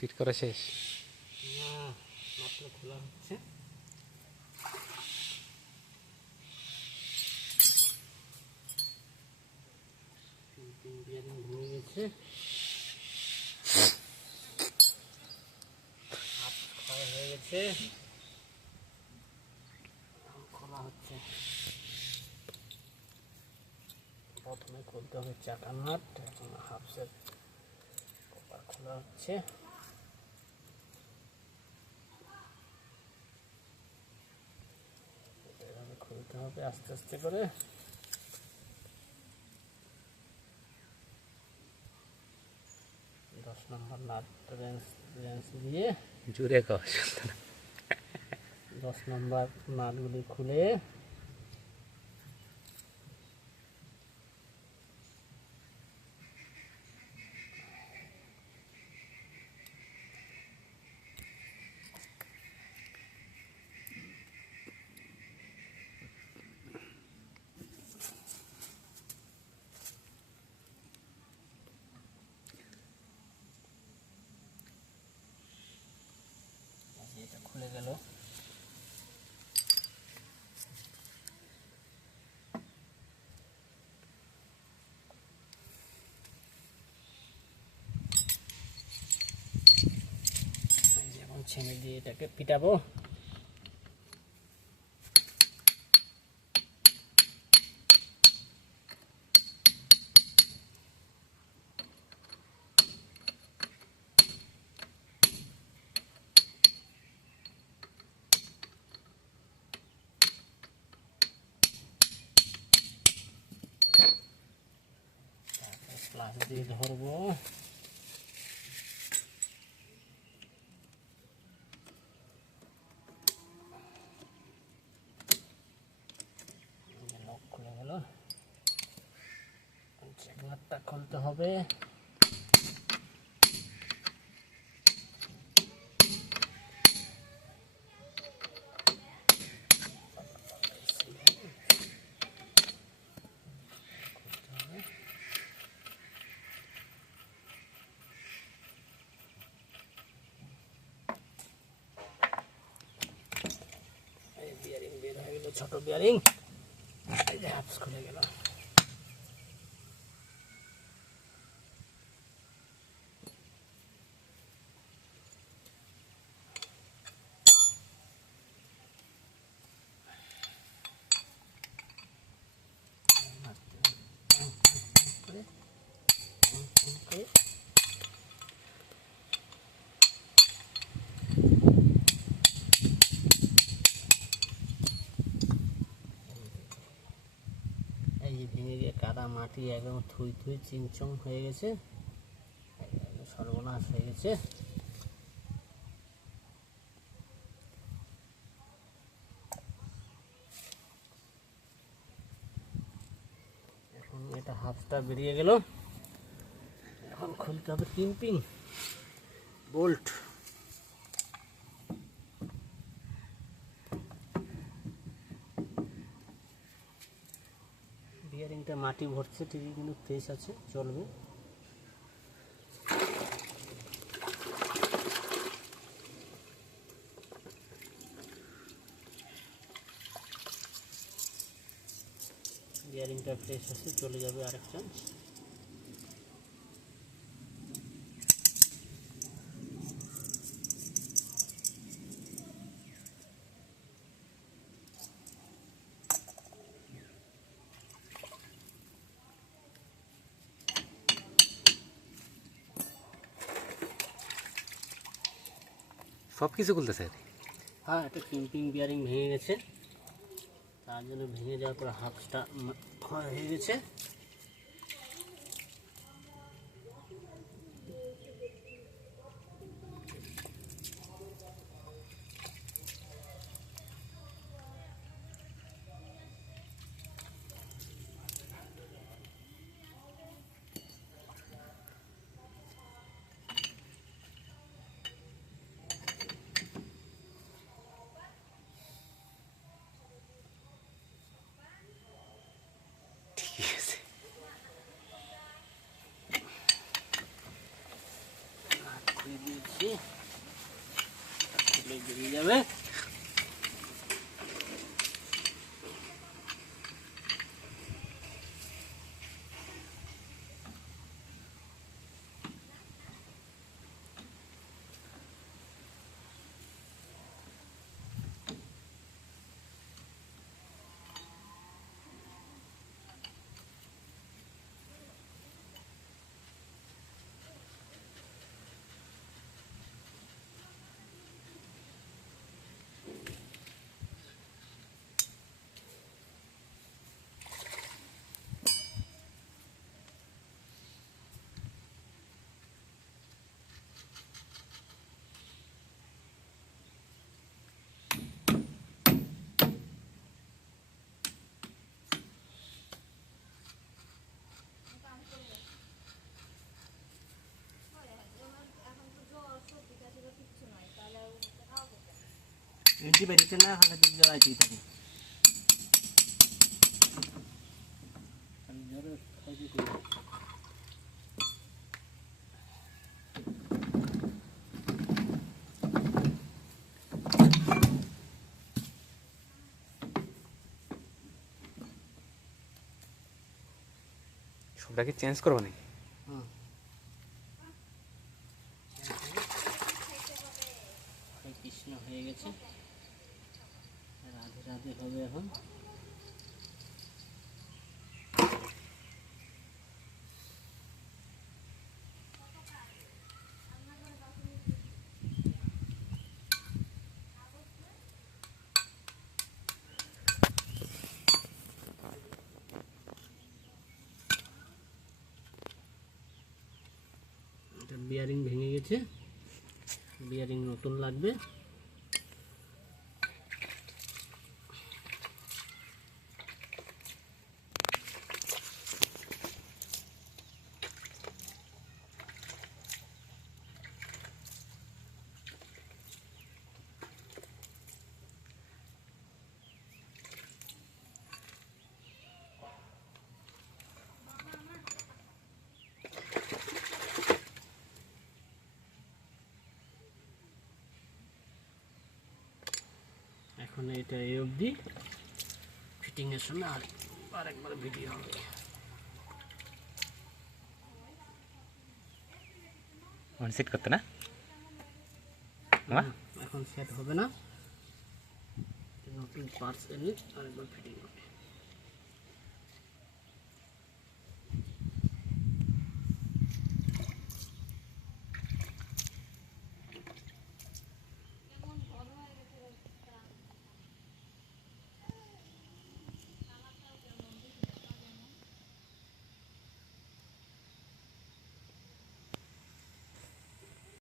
ফিট করা শেষ? না, মাত্র খোলা হচ্ছে। বিয়ারিং ভেঙে গেছে, হাত ক্ষয় হয়ে গেছে, খোলা হচ্ছে। প্রথমে খুলতে হবে চাকার নাট, এখন হাফসের কভার খোলা হচ্ছে। এভাবে খুলতে হবে আস্তে আস্তে করে। দশ নম্বর নাট রেঞ্চ দিয়ে জুড়ে খাওয়া শুনতে না। 10 নম্বর নাটগুলি খুলে এটা খুলে গেল। যেমন ছেনে দিয়ে এটাকে পিটাবো। প্লাস দিয়ে ধরবো। লক খুলে গেল, চেকনাটটা খুলতে হবে। বিয়ারিং বের হয়ে গেল, ছোট বিয়ারিং, এই যে হাফস খুলে গেল। এই যে ভেঙে গিয়ে কাদা মাটি একদম থুই থুই চিংচং হয়ে গেছে, সর্বনাশ হয়ে গেছে। এখন এটা হাফটা বেরিয়ে গেল, এখন খুলতে হবে কিম্পিং বোল্ট। বিয়ারিংটা মাটি ভরছে ঠিকই, কিন্তু ফ্রেশ আছে, চলবে। বিয়ারিংটা ফ্রেশ আছে, চলে যাবে আরেক চান্স। সব কিছু খুলতেছে? হ্যাঁ, এটা কিম্পিং বিয়ারিং ভেঙে গেছে, তার জন্য ভেঙে যাওয়ার পর হাফটা ক্ষয় হয়ে গেছে। ঠিক আছে। বেশি বেরিয়েছে না, হলে দিক জড়াইতেই থাকে। সবটাকে চেঞ্জ করবো নাকি? হুম, কৃষ্ণ হয়ে গেছে, রাধে রাধে হবে এখন। বিয়ারিং ভেঙে গেছে, বিয়ারিং নতুন লাগবে। এখন এটা এই অবধি, ফিটিংয়ের সময় আরেকবার ভিডিও হবে। সেট করতে না এখন সেট হবে না, নতুন পার্টস এনে আরেকবার ফিটিং হবে।